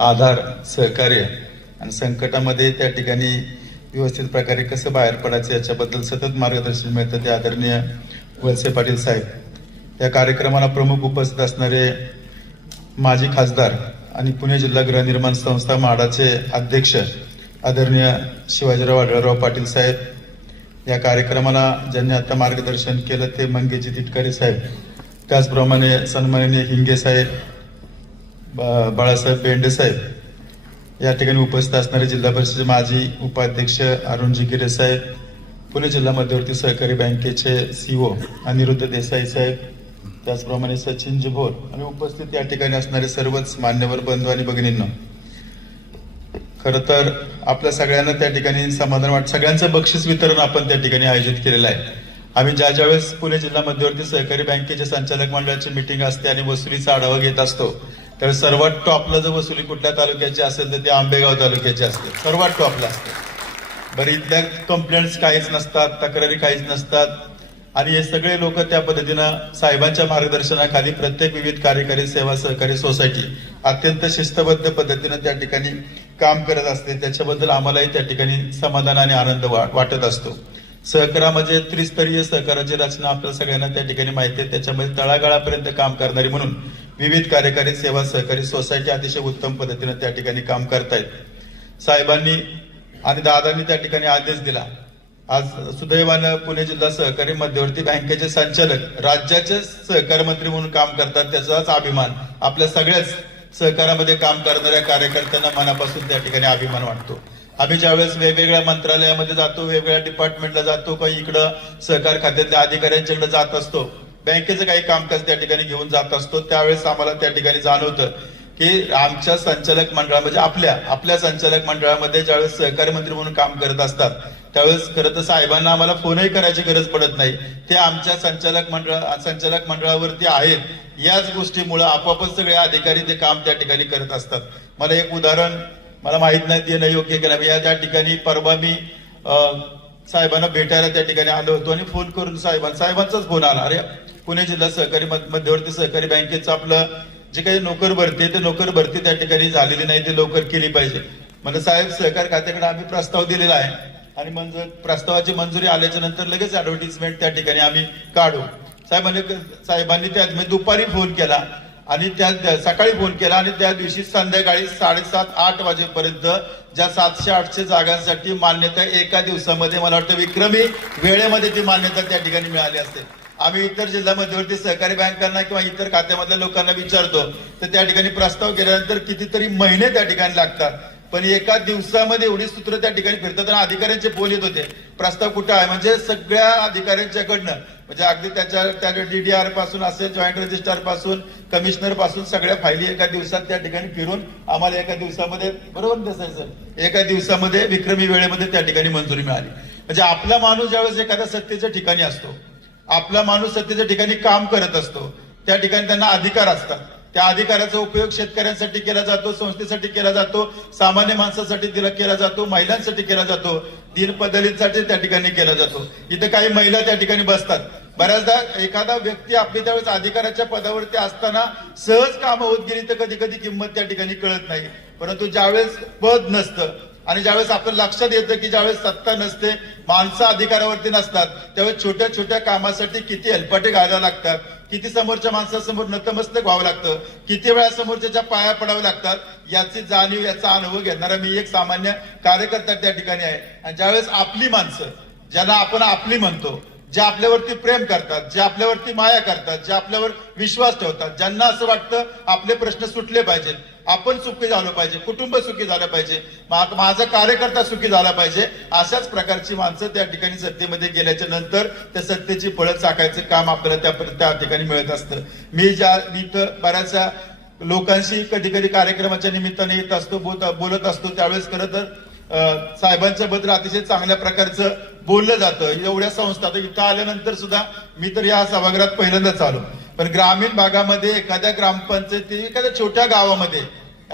आधार सहकार्य आणि संकटामध्ये त्या ठिकाणी व्यवस्थित प्रकारे कसं बाहेर पडायचं याच्याबद्दल सतत मार्गदर्शन मिळतं ते आदरणीय वलसे पाटील साहेब. या कार्यक्रमाला प्रमुख उपस्थित असणारे माजी खासदार आणि पुणे जिल्हा गृहनिर्माण संस्था म्हाडाचे अध्यक्ष आदरणीय शिवाजीराव आढळराव पाटील साहेब. या कार्यक्रमाला ज्यांनी आता मार्गदर्शन केलं ते मंगेजी तिटकरे साहेब. त्याचप्रमाणे सन्माननीय हिंगे साहेब बाळासाहेब बेंडे साहेब. या ठिकाणी उपस्थित असणारे जिल्हा परिषदेचे माजी उपाध्यक्ष अरुणजी गिरे साहेब पुणे जिल्हा मध्यवर्ती सहकारी बँकेचे सीओ अनिरुद्ध देसाई साहेब त्याचप्रमाणे सचिनजी भोर आणि उपस्थित या ठिकाणी असणारे सर्वच मान्यवर बंधू आणि भगिनींना. खरं तर आपल्या सगळ्यांना त्या ठिकाणी समाधान वाट सगळ्यांचं बक्षीस वितरण आपण त्या ठिकाणी आयोजित केलेलं आहे. आम्ही ज्या ज्यावेळेस पुणे जिल्हा मध्यवर्ती सहकारी बँकेचे संचालक मंडळाची मिटिंग असते आणि वसुलीचा आढावा घेत असतो तर सर्वात टॉपला जर वसुली कुठल्या तालुक्याची असेल तर ते आंबेगाव तालुक्याची असते. सर्वात टॉपला असते. बरं इथल्या कंप्लेंट्स काहीच नसतात तक्रारी काहीच नसतात. आणि हे सगळे लोक त्या पद्धतीनं साहेबांच्या मार्गदर्शनाखाली प्रत्येक विविध कार्यकारी सेवा सहकारी सोसायटी अत्यंत शिस्तबद्ध पद्धतीनं त्या ठिकाणी काम करत असते. त्याच्याबद्दल आम्हालाही त्या ठिकाणी समाधान आणि आनंद वा- वाटत असतो. सहकारामध्ये म्हणजे त्रिस्तरीय सहकाराची रचना आपल्या सगळ्यांना त्या ठिकाणी माहिती आहे. त्याच्यामध्ये तळागाळापर्यंत काम करणारी म्हणून विविध कार्यकारी सेवा सहकारी सोसायटी अतिशय उत्तम पद्धतीनं त्या ठिकाणी काम करतायत. साहेबांनी आणि दादांनी त्या ठिकाणी आदेश दिला. आज सुदैवानं पुणे जिल्हा सहकारी मध्यवर्ती बँकेचे संचालक राज्याचे सहकार मंत्री म्हणून काम करतात त्याचाच अभिमान आपल्या सगळ्याच सहकारामध्ये काम करणाऱ्या कार्यकर्त्यांना मनापासून त्या ठिकाणी अभिमान वाटतो. आम्ही ज्यावेळेस वेगवेगळ्या मंत्रालयामध्ये जातो वेगवेगळ्या डिपार्टमेंटला जातो काही इकडं सहकार खात्यातल्या अधिकाऱ्यांच्याकडे जात असतो बँकेचं काही कामकाज त्या ठिकाणी घेऊन जात असतो. त्यावेळेस आम्हाला त्या ठिकाणी जाणवतं की आमच्या संचालक मंडळामध्ये म्हणजे आपल्या आपल्या संचालक मंडळामध्ये ज्यावेळेस सहकारी मंत्री म्हणून काम करत असतात त्यावेळेस खरं तर साहेबांना आम्हाला फोनही करायची गरज पडत नाही. ते आमच्या संचालक मंडळ संचालक मंडळावरती आहेत. याच गोष्टीमुळे आपोआपच सगळे अधिकारी ते काम त्या ठिकाणी करत असतात. मला एक उदाहरण मला माहीत नाही देणं योग्य की नाही या त्या ठिकाणी परवा मी साहेबांना भेटायला त्या ठिकाणी आलो होतो आणि फोन करून साहेबांना साहेबांचाच फोन आला. अरे पुणे जिल्हा सहकारी मध्यवर्ती सहकारी बँकेचं आपलं जे काही नोकर भरती ते नोकर भरती त्या ठिकाणी झालेली नाही ते लवकर केली पाहिजे. म्हणजे साहेब सहकार खात्याकडे आम्ही प्रस्ताव दिलेला आहे. आणि मंजूर प्रस्तावाची मंजुरी आल्याच्यानंतर लगेच ऍडव्हर्टिजमेंट त्या ठिकाणी आम्ही काढू. साहेबांनी साहेबांनी त्या मी दुपारी फोन केला. आणि त्या सकाळी फोन केला आणि त्या दिवशी संध्याकाळी साडेसात आठ वाजेपर्यंत ज्या सातशे आठशे जागांसाठी मान्यता एका दिवसामध्ये मला वाटतं विक्रमी वेळेमध्ये ती मान्यता त्या ठिकाणी मिळाली असेल. आम्ही इतर जिल्हा मध्यवर्ती सहकारी बँकांना किंवा इतर खात्यामधल्या लोकांना विचारतो तर त्या ठिकाणी प्रस्ताव केल्यानंतर कितीतरी महिने त्या ठिकाणी लागतात. पण एका दिवसामध्ये एवढी सूत्र त्या ठिकाणी फिरतात आणि अधिकाऱ्यांचे फोन येत होते. प्रस्ताव कुठे आहे? म्हणजे सगळ्या अधिकाऱ्यांच्याकडनं. म्हणजे अगदी त्याच्या त्या डीडीआरपासून असेल जॉईंट रजिस्ट्रारपासून कमिशनरपासून सगळ्या फायली एका दिवसात त्या ठिकाणी फिरून आम्हाला एका दिवसामध्ये बरोबर दिसायचं एका दिवसामध्ये विक्रमी वेळेमध्ये त्या ठिकाणी मंजुरी मिळाली. म्हणजे आपला माणूस ज्यावेळेस एखाद्या सत्तेच्या ठिकाणी असतो आपला माणूस सत्तेच्या ठिकाणी काम करत असतो त्या ठिकाणी त्यांना अधिकार असतात. त्या अधिकाराचा उपयोग शेतकऱ्यांसाठी केला जातो संस्थेसाठी केला जातो सामान्य माणसासाठी दिला केला जातो महिलांसाठी केला जातो दिनपदलींसाठी त्या ठिकाणी केला जातो. इथं काही महिला त्या ठिकाणी बसतात. बऱ्याचदा एखादा व्यक्ती आपली त्यावेळेस अधिकाराच्या पदावरती असताना सहज काम होत गेली तर कधी कधी किंमत त्या ठिकाणी कळत नाही. परंतु ज्यावेळेस पद नसतं आणि ज्यावेळेस आपल्या लक्षात येतं की ज्यावेळेस सत्ता नसते माणसं अधिकारावरती नसतात त्यावेळेस छोट्या छोट्या कामासाठी किती हेलपाटे घालायला लागतात किती समोरच्या माणसासमोर नतमस्तक व्हावं लागतं किती वेळा समोरच्या पाया पडावे लागतात याची जाणीव याचा अनुभव घेणारा मी एक सामान्य कार्यकर्ता त्या ठिकाणी आहे. आणि ज्यावेळेस आपली माणसं ज्यांना आपण आपली म्हणतो जे आपल्यावरती प्रेम करतात जे आपल्यावरती माया करतात जे आपल्यावर विश्वास ठेवतात ज्यांना असं वाटतं आपले प्रश्न सुटले पाहिजेत आपण सुखी झालो पाहिजे कुटुंब सुखी झालं पाहिजे माझा कार्यकर्ता सुखी झाला पाहिजे अशाच प्रकारची माणसं त्या ठिकाणी सत्तेमध्ये गेल्याच्यानंतर त्या सत्तेची फळं चाकायचं काम आपल्याला त्या त्या ठिकाणी मिळत असतं. मी ज्या मी इथं बऱ्याचशा लोकांशी कधी कधी कार्यक्रमाच्या निमित्ताने येत असतो बोलत असतो त्यावेळेस खरं तर साहेबांच्या बद्दल अतिशय चांगल्या प्रकारचं बोललं जातं. एवढ्या संस्था तर इथं आल्यानंतर सुद्धा मी तर या सभागृहात पहिल्यांदाच आलो. पण ग्रामीण भागामध्ये एखाद्या ग्रामपंचायती एखाद्या छोट्या गावामध्ये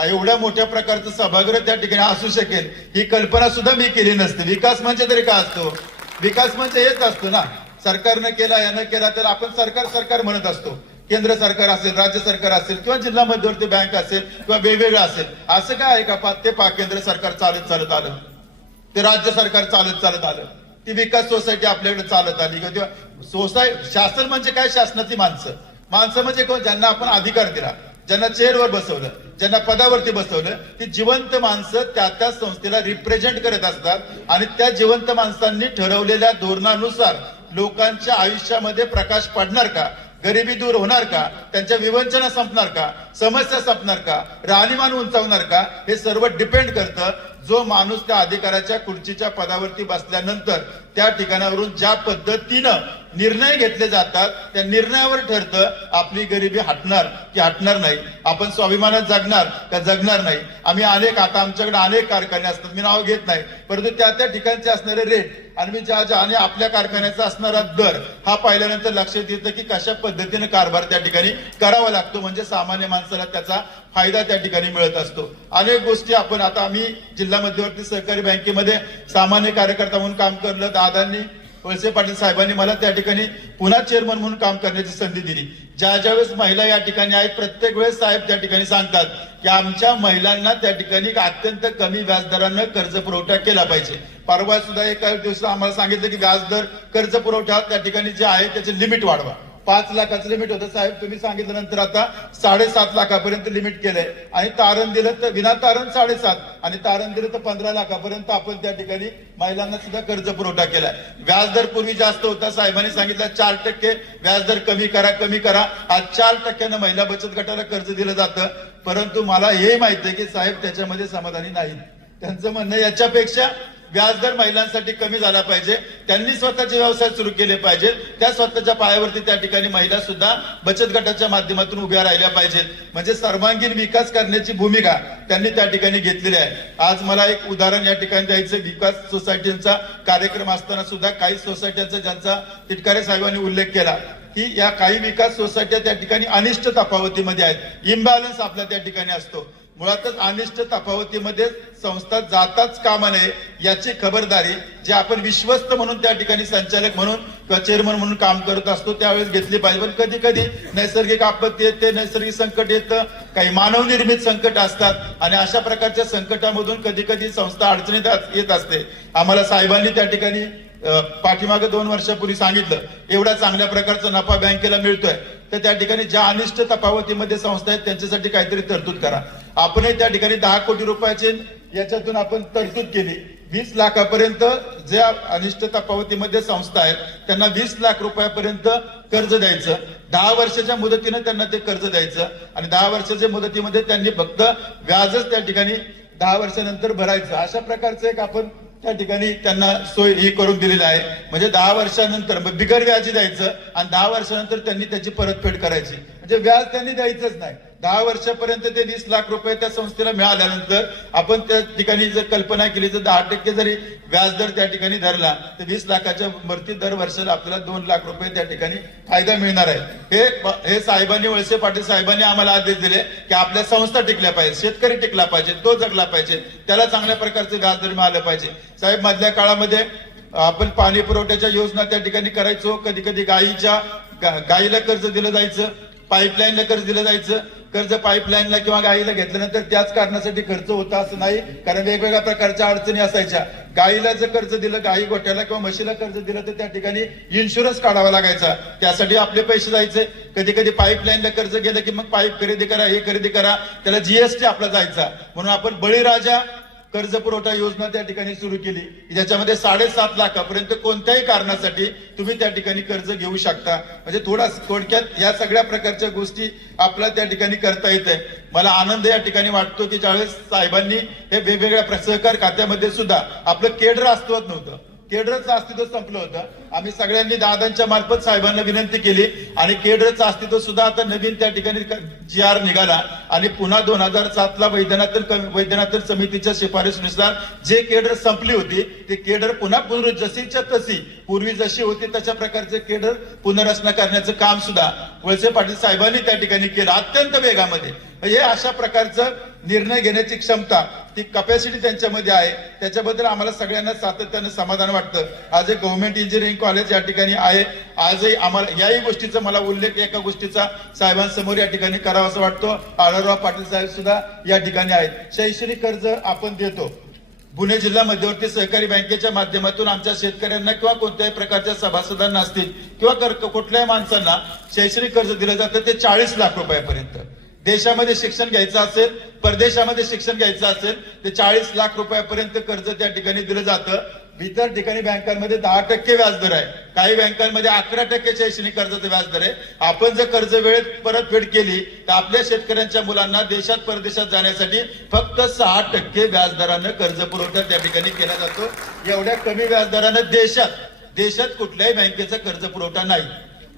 एवढ्या मोठ्या प्रकारचं सभागृह त्या ठिकाणी असू शकेल ही कल्पना सुद्धा मी केली नसते. विकास म्हणजे तरी काय असतो? विकास म्हणजे हेच असतो ना. सरकारनं केला यानं केला तर आपण सरकार सरकार म्हणत असतो. केंद्र सरकार असेल राज्य सरकार असेल किंवा जिल्हा मध्यवर्ती बँक असेल किंवा वेगवेगळं असेल असं काय आहे का ते पा केंद्र सरकार चालत चालत आलं? ते राज्य सरकार चालत चालत आलं. ती विकास सोसायटी आपल्याकडे चालत आली किंवा सोसाय शासन म्हणजे काय? शासनाची माणसं. माणसं म्हणजे कोण? ज्यांना आपण अधिकार दिला. ज्यांना चेअरवर बसवलं. ज्यांना पदावरती बसवलं. ती जिवंत माणसं त्या त्या संस्थेला रिप्रेझेंट करत असतात आणि त्या जिवंत माणसांनी ठरवलेल्या धोरणानुसार लोकांच्या आयुष्यामध्ये प्रकाश पडणार का? गरिबी दूर होणार का? त्यांच्या विवंचना संपणार का? समस्या संपणार का? राहणीमान उंचावणार का? हे सर्व डिपेंड करतं. जो माणूस त्या अधिकाराच्या खुर्चीच्या पदावरती बसल्यानंतर त्या ठिकाणावरून ज्या पद्धतीनं निर्णय घेतले जातात त्या निर्णयावर ठरतं आपली गरिबी हटणार की हटणार नाही. आपण स्वाभिमानात जगणार का जगणार नाही? आम्ही अनेक आता आमच्याकडे अनेक कारखाने असतात. मी नाव घेत नाही. परंतु त्या त्या ठिकाणचे असणारे रेट आणि मी ज्या ज्या आणि आपल्या कारखान्याचा असणारा दर हा पाहिल्यानंतर लक्षात येतं की कशा पद्धतीने कारभार त्या ठिकाणी करावा लागतो. म्हणजे सामान्य माणसाला त्याचा फायदा त्या ठिकाणी मिळत असतो. अनेक गोष्टी आपण आता आम्ही जिल्हा मध्यवर्ती सहकारी बँकेमध्ये सामान्य कार्यकर्ता म्हणून काम करलं दादांनी वळसे पाटील साहेबांनी मला त्या ठिकाणी पुन्हा चेअरमन म्हणून काम करण्याची संधी दिली. ज्या ज्या वेळेस महिला या ठिकाणी आहेत प्रत्येक वेळेस साहेब त्या ठिकाणी सांगतात की आमच्या महिलांना त्या ठिकाणी अत्यंत कमी व्याजदरानं कर्ज पुरवठा केला पाहिजे. परवा सुद्धा एका दिवसाला आम्हाला सांगितलं की व्याजदर कर्ज पुरवठा त्या ठिकाणी जे आहे त्याचे लिमिट वाढवा. पाच लाखाचं लिमिट होतं. साहेब तुम्ही सांगितल्यानंतर आता साडेसात लाखापर्यंत लिमिट केलंय. आणि तारण दिलं तर विना तारण साडेसात. आणि तारण दिलं तर पंधरा लाखापर्यंत आपण त्या ठिकाणी महिलांना सुद्धा कर्ज पुरवठा केलाय व्याजदर पूर्वी जास्त होता. साहेबांनी सांगितलं चार टक्के व्याजदर कमी करा कमी करा. आज चार टक्क्यानं महिला बचत गटाला कर्ज दिलं जातं. परंतु मला हे माहिती आहे की साहेब त्याच्यामध्ये समाधानी नाही त्यांचं म्हणणं याच्यापेक्षा व्याजदर महिलांसाठी कमी झाला पाहिजे. त्यांनी स्वतःचे व्यवसाय सुरू केले पाहिजेत त्या स्वतःच्या पायावरती त्या ठिकाणी महिला सुद्धा बचत गटाच्या माध्यमातून उभ्या राहिल्या पाहिजेत. म्हणजे सर्वांगीण विकास करण्याची भूमिका त्यांनी त्या ठिकाणी घेतलेली आहे. आज मला एक उदाहरण या ठिकाणी द्यायचं विकास सोसायटींचा कार्यक्रम असताना सुद्धा काही सोसायट्यांचा ज्यांचा तिटकारे साहेबांनी उल्लेख केला की या काही विकास सोसायट्या त्या ठिकाणी अनिष्ट तफावतीमध्ये आहेत. इम्बॅलन्स आपला त्या ठिकाणी असतो. मुळातच अनिष्ट तफावतीमध्ये संस्था जाताच कामा नये याची खबरदारी जे आपण विश्वस्त म्हणून त्या ठिकाणी संचालक म्हणून किंवा चेअरमन म्हणून काम करत असतो त्यावेळेस घेतली पाहिजे. पण कधी कधी नैसर्गिक आपत्ती येते नैसर्गिक संकट येतं काही मानवनिर्मित संकट असतात आणि अशा प्रकारच्या संकटामधून कधी कधी संस्था अडचणीत येत असते. आम्हाला साहेबांनी त्या ठिकाणी पाठीमागे दोन वर्षापूर्वी सांगितलं एवढा चांगल्या प्रकारचा नफा बँकेला मिळतोय. तर त्या ठिकाणी ज्या अनिष्ट तफावतीमध्ये संस्था आहेत त्यांच्यासाठी काहीतरी तरतूद करा. आपणही त्या ठिकाणी दहा कोटी रुपयाचे याच्यातून आपण तरतूद केली. वीस लाखापर्यंत ज्या अनिष्ट तफावतीमध्ये संस्था आहेत त्यांना वीस लाख रुपयापर्यंत कर्ज द्यायचं. दहा वर्षाच्या मुदतीनं त्यांना ते कर्ज द्यायचं आणि दहा वर्षाच्या मुदतीमध्ये त्यांनी फक्त व्याजच त्या ठिकाणी दहा वर्षानंतर भरायचं. अशा प्रकारचं एक आपण त्या ठिकाणी त्यांना सोय ही करून दिलेली आहे. म्हणजे दहा वर्षानंतर बिगर व्याजी द्यायचं आणि दहा वर्षानंतर त्यांनी त्याची परतफेड करायची. म्हणजे व्याज त्यांनी द्यायचंच नाही. दहा वर्षापर्यंत ते वीस लाख रुपये त्या संस्थेला मिळाल्यानंतर आपण त्या ठिकाणी जर कल्पना केली तर दहा टक्के जरी व्याज दर त्या ठिकाणी धरला तर वीस लाखाच्या वरती दर वर्षाला आपल्याला दोन लाख रुपये त्या ठिकाणी फायदा मिळणार आहे. हे हे साहेबांनी वळसे पाटील साहेबांनी आम्हाला आदेश दिले की आपल्या संस्था टिकल्या पाहिजे शेतकरी टिकला पाहिजे तो जगला पाहिजे त्याला चांगल्या प्रकारचे व्याज दर मिळालं पाहिजे. साहेब मधल्या काळामध्ये आपण पाणी पुरवठ्याच्या योजना त्या ठिकाणी करायचो. कधी कधी गायीच्या गायीला कर्ज दिलं जायचं. पाईपलाईनला कर्ज दिलं जायचं. कर्ज पाईपलाईनला किंवा गाईला घेतल्यानंतर त्याच कारणासाठी खर्च होता असं नाही कारण वेगवेगळ्या प्रकारच्या अडचणी असायच्या. गाईला जर कर्ज दिलं गाई गोट्याला किंवा म्हशीला कर्ज दिलं तर त्या ठिकाणी इन्शुरन्स काढावा लागायचा. त्यासाठी आपले पैसे जायचे. कधी कधी पाईपलाईनला कर्ज गेलं की मग पाईप खरेदी करा हे खरेदी करा त्याला जीएसटी आपला जायचा. म्हणून आपण बळीराजा कर्ज पुरवठा योजना त्या ठिकाणी सुरू केली. ज्याच्यामध्ये साडेसात लाखापर्यंत कोणत्याही कारणासाठी तुम्ही त्या ठिकाणी कर्ज घेऊ शकता. म्हणजे थोडा थोडक्यात या सगळ्या प्रकारच्या गोष्टी आपल्या त्या ठिकाणी करता येत आहे मला आनंद या ठिकाणी वाटतो की ज्यावेळेस साहेबांनी हे वेगवेगळ्या सहकार खात्यामध्ये सुद्धा आपलं केडर अस्तित्वात नव्हतं. केडरचं अस्तित्व संपलं होतं. आम्ही सगळ्यांनी दादांच्या मार्फत साहेबांना विनंती केली. आणि केडरचं अस्तित्व सुद्धा आता नवीन त्या ठिकाणी जी आर निघाला. आणि पुन्हा दोन हजार सातला वैद्यनाथन वैद्यनाथन समितीच्या शिफारशीनुसार जे केडर संपली होती ते केडर पुन्हा पुनरुजशीच्या तशी पूर्वी जशी होती तशा प्रकारचे केडर पुनर्रचना करण्याचं काम सुद्धा वळसे पाटील साहेबांनी त्या ठिकाणी केलं. अत्यंत वेगामध्ये. हे अशा प्रकारचं निर्णय घेण्याची क्षमता ती कपॅसिटी त्यांच्यामध्ये आहे. त्याच्याबद्दल आम्हाला सगळ्यांना सातत्यानं समाधान वाटतं. आज एक गव्हर्नमेंट इंजिनिअरिंग कॉलेज या ठिकाणी आहे. आजही आम्हाला याही गोष्टीचा मला उल्लेख एका गोष्टीचा साहेबांसमोर या ठिकाणी करावा असं वाटतो. आढळराव पाटील साहेब सुद्धा या ठिकाणी आहेत. शैक्षणिक कर्ज आपण देतो. पुणे जिल्हा मध्यवर्ती सहकारी बँकेच्या माध्यमातून आमच्या शेतकऱ्यांना किंवा कोणत्याही प्रकारच्या सभासदांना असतील किंवा कर- कुठल्याही माणसांना शैक्षणिक कर्ज दिलं जातं ते चाळीस लाख रुपयापर्यंत. देशामध्ये शिक्षण घ्यायचं असेल परदेशामध्ये शिक्षण घ्यायचं असेल ते चाळीस लाख रुपयापर्यंत कर्ज त्या ठिकाणी दिलं जातं. इतर ठिकाणी बँकांमध्ये दहा टक्के व्याजदर आहे. काही बँकांमध्ये अकरा टक्के शैक्षणिक कर्जाचं व्याजदर आहे. आपण जर कर्ज वेळेत परतफेड केली तर आपल्या शेतकऱ्यांच्या मुलांना देशात परदेशात जाण्यासाठी फक्त सहा टक्के व्याजदरानं कर्ज पुरवठा त्या ठिकाणी केला जातो. एवढ्या कमी व्याजदरानं देशात देशात कुठल्याही बँकेचा कर्ज पुरवठा नाही.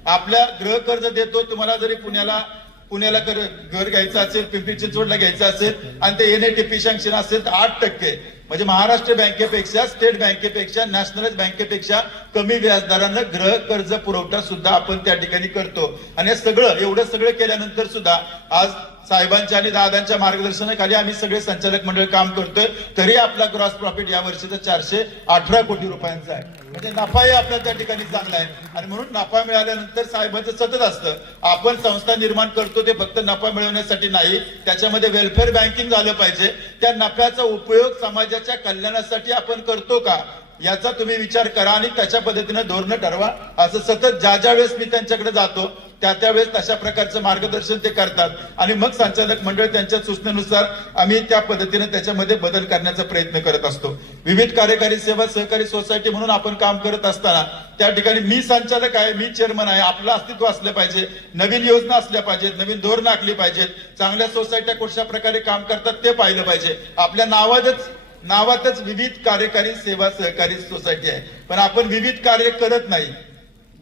आपल्या गृह कर्ज देतो तुम्हाला जरी पुण्याला पुण्याला घर घर घ्यायचं असेल पिंपरी चिंचवडला घ्यायचं असेल आणि ते एनएटीपी सँक्शन असेल तर आठ टक्के. म्हणजे महाराष्ट्र बँकेपेक्षा स्टेट बँकेपेक्षा नॅशनलाइज बँकेपेक्षा कमी व्याजदरानं गृह कर्ज पुरवठा सुद्धा आपण त्या ठिकाणी करतो. आणि हे सगळं एवढं सगळं केल्यानंतर सुद्धा आज साहेबांच्या आणि दादांच्या मार्गदर्शनाखाली आम्ही सगळे संचालक मंडळ काम करतोय. तरी आपला ग्रॉस प्रॉफिट या वर्षीचा चारशे अठरा कोटी रुपयांचा आहे. म्हणजे नफाही आपला त्या ठिकाणी चांगला आहे. आणि म्हणून नफा मिळाल्यानंतर साहेबांचं सतत असतं. आपण संस्था निर्माण करतो ते फक्त नफा मिळवण्यासाठी नाही. त्याच्यामध्ये वेलफेअर बँकिंग झालं पाहिजे. त्या नफ्याचा उपयोग समाजाच्या कल्याणासाठी आपण करतो का? याचा तुम्ही विचार करा आणि त्याच्या पद्धतीने धोरणं ठरवा. असं सतत ज्या ज्या वेळेस मी त्यांच्याकडे जातो त्या त्यावेळेस तशा प्रकारचं मार्गदर्शन ते करतात. आणि मग संचालक मंडळ त्यांच्या सूचनेनुसार आम्ही त्या पद्धतीने त्याच्यामध्ये बदल करण्याचा प्रयत्न करत असतो. विविध कार्यकारी सेवा सहकारी सोसायटी म्हणून आपण काम करत असताना त्या ठिकाणी मी संचालक आहे मी चेअरमन आहे आपलं अस्तित्व असलं पाहिजे नवीन योजना असल्या पाहिजेत नवीन धोरणं आखली पाहिजेत चांगल्या सोसायट्या कशा प्रकारे काम करतात ते पाहिलं पाहिजे. आपल्या नावातच नावातच विविध कार्यकारी सेवा सहकारी सोसायटी आहे. पण आपण विविध कार्य करत नाही.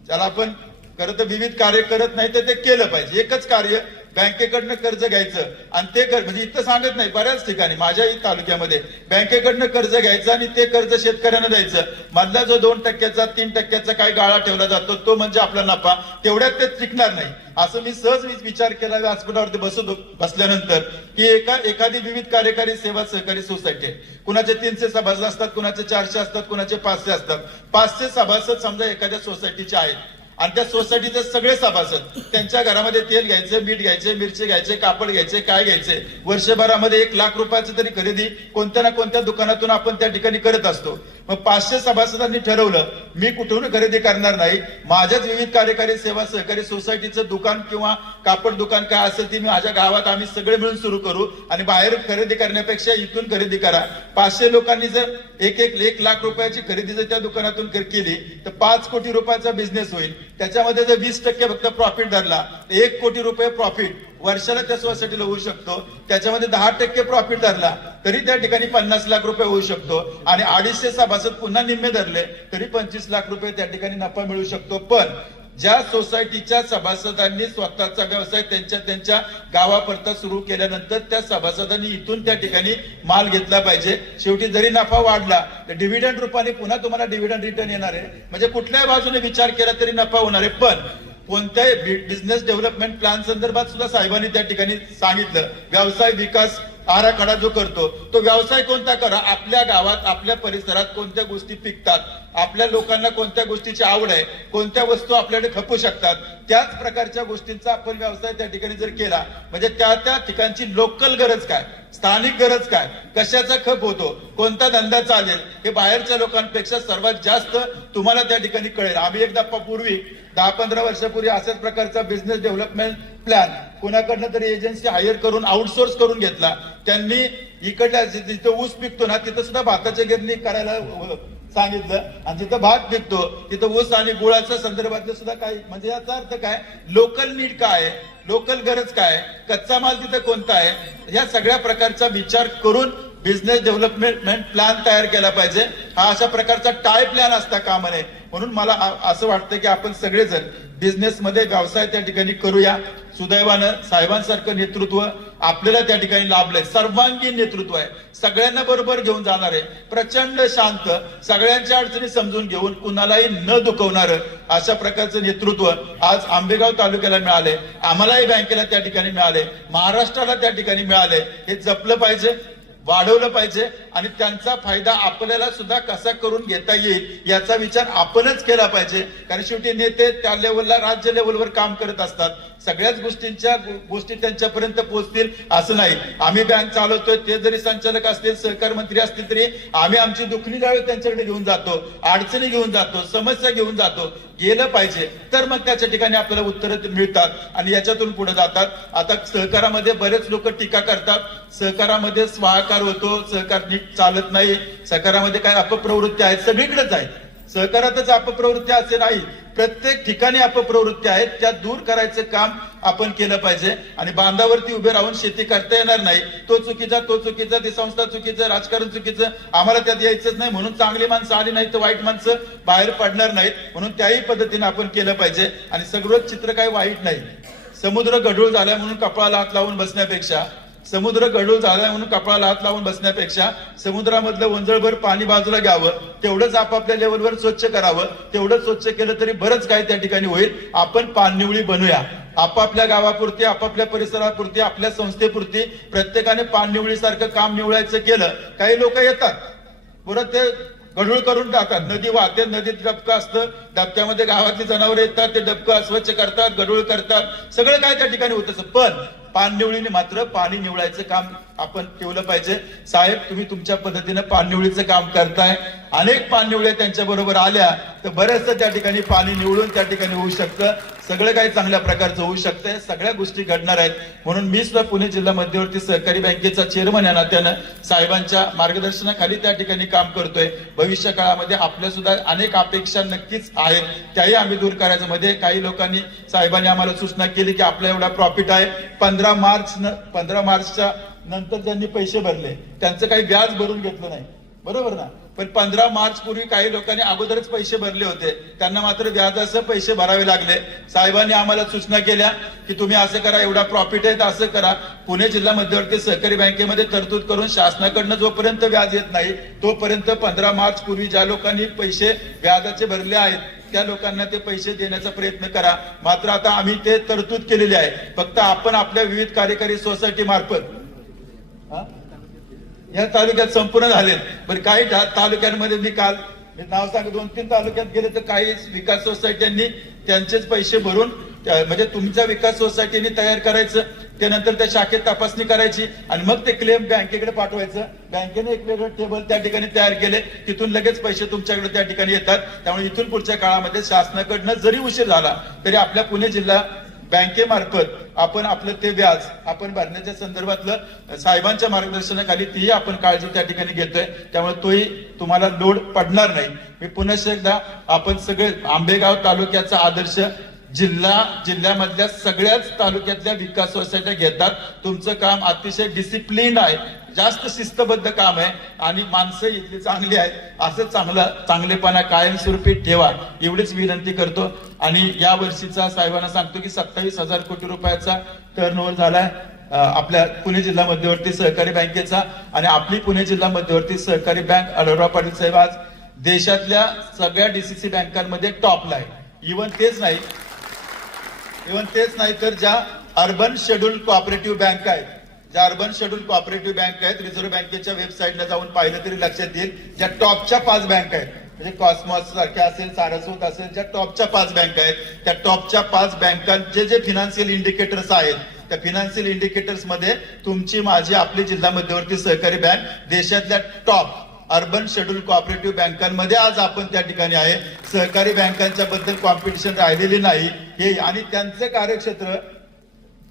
ज्याला आपण खरं तर विविध कार्य करत नाही तर ते केलं पाहिजे. एकच कार्य बँकेकडनं कर्ज घ्यायचं आणि ते कर म्हणजे इथं सांगत नाही बऱ्याच ठिकाणी माझ्या तालुक्यामध्ये बँकेकडनं कर्ज घ्यायचं आणि ते कर्ज शेतकऱ्यांना द्यायचं. मधला जो दोन टक्क्याचा तीन टक्क्याचा काही गाळा ठेवला जातो तो म्हणजे आपला नफा. तेवढ्यात ते टिकणार नाही. असं मी सहज विचार केला व्यासपीठावरती बसत बसल्यानंतर की एका एखादी विविध कार्यकारी सेवा सहकारी सोसायटी आहे. कुणाचे तीनशे सभासद असतात कुणाचे चारशे असतात कुणाचे पाचशे असतात. पाचशे सभासद समजा एखाद्या सोसायटीचे आहेत. आणि त्या सोसायटीचे सगळे सभासद त्यांच्या घरामध्ये तेल घ्यायचे मीठ घ्यायचे मिरची घ्यायचे कापड घ्यायचे काय घ्यायचे? वर्षभरामध्ये एक लाख रुपयाची तरी खरेदी कोणत्या ना कोणत्या दुकानातून आपण त्या ठिकाणी करत असतो. मग पाचशे सभासदांनी ठरवलं मी कुठून खरेदी करणार नाही. माझ्याच विविध कार्यकारी सेवा सहकारी सोसायटीचं दुकान किंवा कापड दुकान काय असेल ती माझ्या गावात आम्ही सगळे मिळून सुरू करू आणि बाहेर खरेदी करण्यापेक्षा इथून खरेदी करा. पाचशे लोकांनी जर एक एक एक लाख रुपयाची खरेदी जर त्या दुकानातून केली तर पाच कोटी रुपयाचा बिझनेस होईल. त्याच्यामध्ये जर वीस टक्के फक्त प्रॉफिट धरला तर एक कोटी रुपये प्रॉफिट वर्षाला त्या सोसायटीला होऊ शकतो. त्याच्यामध्ये दहा टक्के प्रॉफिट धरला तरी त्या ठिकाणी पन्नास लाख रुपये होऊ शकतो. आणि अडीचशे सभासद पुन्हा निम्मे धरले तरी पंचवीस लाख रुपये त्या ठिकाणी नफा मिळू शकतो. पण ज्या सोसायटीच्या सभासदांनी स्वतःचा व्यवसाय त्यांच्या त्यांच्या गावापर्यंत सुरू केल्यानंतर त्या सभासदांनी इथून त्या ठिकाणी माल घेतला पाहिजे. शेवटी जरी नफा वाढला तर डिव्हिडंड रूपाने पुन्हा तुम्हाला डिव्हिडंड रिटर्न येणार आहे. म्हणजे कुठल्याही बाजूने विचार केला तरी नफा होणार आहे. पण कोणत्याही बिझनेस डेव्हलपमेंट प्लॅन संदर्भात सुद्धा साहेबांनी त्या ठिकाणी सांगितलं. व्यवसाय विकास आराखडा जो करतो तो व्यवसाय कोणता करा? आपल्या गावात आपल्या परिसरात कोणत्या गोष्टी पिकतात? आपल्या लोकांना कोणत्या गोष्टीची आवड आहे? कोणत्या वस्तू आपल्याकडे खपू शकतात? त्याच प्रकारच्या गोष्टींचा आपण व्यवसाय त्या ठिकाणी जर केला म्हणजे त्या त्या ठिकाणची लोकल गरज काय? स्थानिक गरज काय? कशाचा खप होतो? कोणता धंदा चालेल? हे बाहेरच्या लोकांपेक्षा सर्वात जास्त तुम्हाला त्या ठिकाणी कळेल. आम्ही एकदा दप्पा पूर्वी दहा पंधरा वर्षापूर्वी अशाच प्रकारचा बिझनेस डेव्हलपमेंट प्लॅन कुणाकडनं तरी एजन्सी हायर करून आउटसोर्स करून घेतला. त्यांनी इकडल्या जिथं ऊस पिकतो ना तिथं सुद्धा भाताच्या गिरणी करायला सांगितलं. आणि जिथं भात पिकतो तिथं ऊस आणि गुळाच्या संदर्भातलं सुद्धा काय म्हणजे याचा अर्थ काय? लोकल नीड काय आहे? लोकल गरज काय आहे? कच्चा माल तिथं कोणता आहे? या सगळ्या प्रकारचा विचार करून बिझनेस डेव्हलपमेंट प्लॅन तयार केला पाहिजे. हा अशा प्रकारचा टाय प्लॅन असता कामा नये. म्हणून मला असं वाटतं की आपण सगळेजण बिझनेसमध्ये व्यवसाय त्या ठिकाणी करूया. सुदैवानं साहेबांसारखं नेतृत्व आपल्याला त्या ठिकाणी लाभलंय. सर्वांगीण नेतृत्व आहे. सगळ्यांना बरोबर घेऊन जाणार आहे. प्रचंड शांत सगळ्यांच्या अडचणी समजून घेऊन कुणालाही न दुखवणार अशा प्रकारचं नेतृत्व आज आंबेगाव तालुक्याला मिळाले आम्हालाही बँकेला त्या ठिकाणी मिळाले महाराष्ट्राला त्या ठिकाणी मिळाले हे जपलं पाहिजे वाढवलं पाहिजे आणि त्यांचा फायदा आपल्याला सुद्धा कसा करून घेता येईल याचा विचार आपणच केला पाहिजे. कारण शेवटी नेते त्या लेवलला राज्य लेवलवर काम करत असतात. सगळ्याच गोष्टींच्या गोष्टी त्यांच्यापर्यंत पोहोचतील असं नाही. आम्ही बँक चालवतोय ते जरी संचालक असतील सहकार मंत्री असतील तरी आम्ही आमची दुखणी जावे त्यांच्याकडे घेऊन जातो अडचणी घेऊन जातो समस्या घेऊन जातो. गेलं पाहिजे तर मग त्याच्या ठिकाणी आपल्याला उत्तरं मिळतात आणि याच्यातून पुढे जातात. आता सहकारामध्ये बरेच लोक टीका करतात. सहकारामध्ये स्वाहाकार होतो सहकार नीट चालत नाही. सहकारामध्ये काय अपप्रवृत्ती आहेत? सगळीकडेच आहेत. सहकारातच अपप्रवृत्ती असे नाही. प्रत्येक ठिकाणी अपप्रवृत्ती आहेत त्या दूर करायचं काम आपण केलं पाहिजे. आणि बांधावरती उभे राहून शेती करता येणार नाही. तो चुकीचा तो चुकीचा ती संस्था चुकीचं राजकारण चुकीचं आम्हाला त्यात यायचंच नाही. म्हणून चांगली माणसं आली नाही तर वाईट माणसं बाहेर पडणार नाहीत. म्हणून त्याही पद्धतीने आपण केलं पाहिजे. आणि सगळं चित्र काही वाईट नाही. समुद्र गढूळ झाला म्हणून कपाळाला हात लावून बसण्यापेक्षा समुद्र गढूळ झाला म्हणून कपाळाला हात लावून बसण्यापेक्षा समुद्रामधलं वंजळभर पाणी बाजूला घ्यावं तेवढंच आपापल्या लेवलवर स्वच्छ करावं तेवढंच स्वच्छ केलं तरी बरंच काय त्या ठिकाणी होईल. आपण पाणनिवळी बनूया. आपापल्या गावापुरती आपापल्या परिसरापुरती आपल्या संस्थेपुरती प्रत्येकाने पाणनिवळीसारखं काम निवळायचं केलं काही लोक येतात. परत ते गढूळ करून टाकतात. नदी वाहते नदीत डबकं असतं. डबक्यामध्ये गावातली जनावर येतात ते डबकं अस्वच्छ करतात गढूळ करतात. सगळं काय त्या ठिकाणी होत असं पण पाननिवळीने मात्र पाणी निवळायचं काम आपण ठेवलं पाहिजे. साहेब तुम्ही तुमच्या पद्धतीनं पाननिवळीचं काम करताय. अनेक पाननिवळ्या त्यांच्या बरोबर आल्या तर बऱ्याचदा त्या ठिकाणी पाणी निवळून त्या ठिकाणी होऊ शकतं. सगळं काही चांगल्या प्रकारचं होऊ शकतंय. सगळ्या गोष्टी घडणार आहेत. म्हणून मी सुद्धा पुणे जिल्हा मध्यवर्ती सहकारी बँकेचा चेअरमन या नात्यानं साहेबांच्या मार्गदर्शनाखाली त्या ठिकाणी काम करतोय. भविष्य काळामध्ये आपल्या सुद्धा अनेक अपेक्षा नक्कीच आहेत. त्याही आम्ही दूर करायचं. मध्ये काही लोकांनी साहेबांनी आम्हाला सूचना केली की आपला एवढा प्रॉफिट आहे. पंधरा पंधरा मार्च न पंधरा मार्चच्या नंतर ज्यांनी पैसे भरले. त्यांचं काही व्याज भरून घेतलं नाही. बरोबर ना? पण पंधरा मार्च पूर्वी काही लोकांनी अगोदरच पैसे भरले होते. त्यांना मात्र व्याजासह पैसे भरावे लागले. साहेबांनी आम्हाला सूचना केल्या की तुम्ही असं करा एवढा प्रॉफिट आहे तर असं करा. पुणे जिल्हा मध्यवर्ती सहकारी बँकेमध्ये तरतूद करून शासनाकडनं जोपर्यंत व्याज येत नाही तोपर्यंत पंधरा मार्च पूर्वी ज्या लोकांनी पैसे व्याजाचे भरले आहेत त्या लोकांना ते पैसे देण्याचा प्रयत्न करा. मात्र आता आम्ही ते तरतूद केलेली आहे. फक्त आपण आपल्या विविध कार्यकारी सोसायटी मार्फत या तालुक्यात संपूर्ण झालेत पण काही तालुक्यांमध्ये मी काल नाव सांग दोन तीन तालुक्यात गेले तर काही विकास सोसायट्यांनी त्यांचेच पैसे भरून म्हणजे तुमच्या विकास सोसायटीने तयार करायचं. त्यानंतर त्या शाखेत तपासणी करायची आणि मग ते क्लेम बँकेकडे पाठवायचं. बँकेने एक वेगळं टेबल त्या ठिकाणी तयार केले. तिथून लगेच पैसे तुमच्याकडे त्या ठिकाणी येतात. त्यामुळे इथून पुढच्या काळामध्ये शासनाकडनं जरी उशीर झाला तरी आपल्या पुणे जिल्हा बँकेमार्फत आपण आपलं ते व्याज आपण भरण्याच्या संदर्भातलं साहेबांच्या मार्गदर्शनाखाली तीही आपण काळजी त्या ठिकाणी घेतोय. त्यामुळे तोही तुम्हाला लोड पडणार नाही. मी पुन्हा एकदा आपण सगळे आंबेगाव तालुक्याचा आदर्श जिल्हा जिल्ह्यामधल्या सगळ्याच तालुक्यातल्या विकास सोसायट्या घेतात. तुमचं काम अतिशय डिसिप्लिन आहे. जास्त शिस्तबद्ध काम आहे. आणि माणसं इथली चांगली आहेत. असं चांगलं चांगलेपणा कायमस्वरूपी ठेवा. एवढीच विनंती करतो. आणि या वर्षीचा साहेबांना सांगतो की सत्तावीस हजार कोटी रुपयाचा टर्न ओव्हर झालाय आपल्या पुणे जिल्हा मध्यवर्ती सहकारी बँकेचा. आणि आपली पुणे जिल्हा मध्यवर्ती सहकारी बँक अरोरा पाटील साहेब आज देशातल्या सगळ्या डीसीसी बँकांमध्ये टॉपला आहे. इवन तेच नाही इव्हन तेच नाही तर ज्या अर्बन शेड्यूल कोऑपरेटिव्ह बँक आहेत ज्या अर्बन शेड्यूल कोऑपरेटिव्ह बँक आहेत रिझर्व्ह बँकेच्या वेबसाईटला जाऊन पाहिलं तरी लक्षात येईल ज्या टॉपच्या पाच बँक आहेत म्हणजे कॉस्मॉस सारख्या असेल सारस्वत असेल ज्या टॉपच्या पाच बँक आहेत त्या टॉपच्या पाच बँकांचे जे फिनान्शियल इंडिकेटर्स आहेत त्या फिनान्शियल इंडिकेटर्समध्ये तुमची माझी आपली जिल्हा मध्यवर्ती सहकारी बँक देशातल्या टॉप अर्बन शेड्यूल कॉपरेटिव्ह बँकांमध्ये आज आपण त्या ठिकाणी आहे. सहकारी बँकांच्या बद्दल कॉम्पिटिशन राहिलेली नाही. हे आणि त्यांचं कार्यक्षेत्र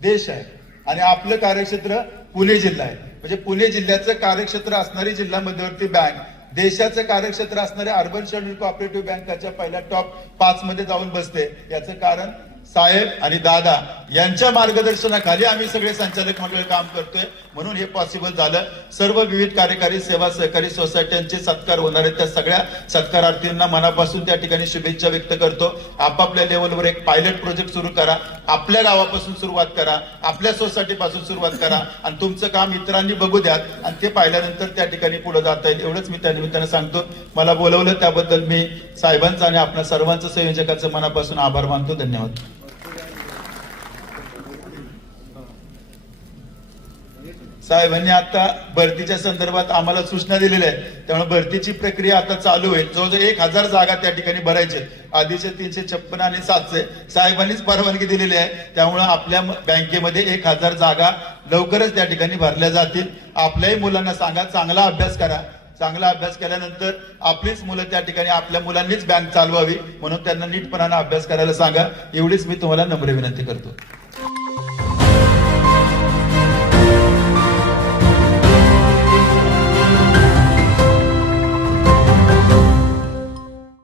देश आहे. आणि आपलं कार्यक्षेत्र पुणे जिल्हा आहे. म्हणजे पुणे जिल्ह्याचं कार्यक्षेत्र असणारी जिल्हा मध्यवर्ती बँक देशाचं कार्यक्षेत्र असणाऱ्या अर्बन शेड्यूल कॉपरेटिव्ह बँकाच्या पहिल्या टॉप पाच मध्ये जाऊन बसते. याचं कारण साहेब आणि दादा यांच्या मार्गदर्शनाखाली आम्ही सगळे संचालक मंडळ काम करतोय. म्हणून हे पॉसिबल झालं. सर्व विविध कार्यकारी सेवा सहकारी सोसायट्यांचे सत्कार होणार आहेत. त्या सगळ्या सत्कारार्थींना मनापासून त्या ठिकाणी शुभेच्छा व्यक्त करतो. आपापल्या लेवलवर एक पायलट प्रोजेक्ट सुरू करा. आपल्या गावापासून सुरुवात करा. आपल्या सोसायटी पासून सुरुवात करा. आणि तुमचं काम इतरांनी बघू द्यात. आणि ते पाहिल्यानंतर त्या ठिकाणी पुढे जाता येईल. एवढंच मी त्या निमित्तानं सांगतो. मला बोलवलं त्याबद्दल मी साहेबांचं आणि आपल्या सर्वांचं संयोजकाचं मनापासून आभार मानतो. धन्यवाद. साहेबांनी आता भरतीच्या संदर्भात आम्हाला सूचना दिलेल्या आहेत. त्यामुळे भरतीची प्रक्रिया आता चालू होईल जवळजवळ एक हजार जागा त्या ठिकाणी भरायचे आधीचे तीनशे छप्पन आणि सातशे साहेबांनीच परवानगी दिलेली आहे. त्यामुळे आपल्या बँकेमध्ये एक हजार जागा लवकरच त्या ठिकाणी भरल्या जातील. आपल्याही मुलांना सांगा चांगला अभ्यास करा. चांगला अभ्यास केल्यानंतर आपलीच मुलं त्या ठिकाणी आपल्या मुलांनीच बँक चालवावी म्हणून त्यांना नीटपणानं अभ्यास करायला सांगा. एवढीच मी तुम्हाला नम्र विनंती करतो.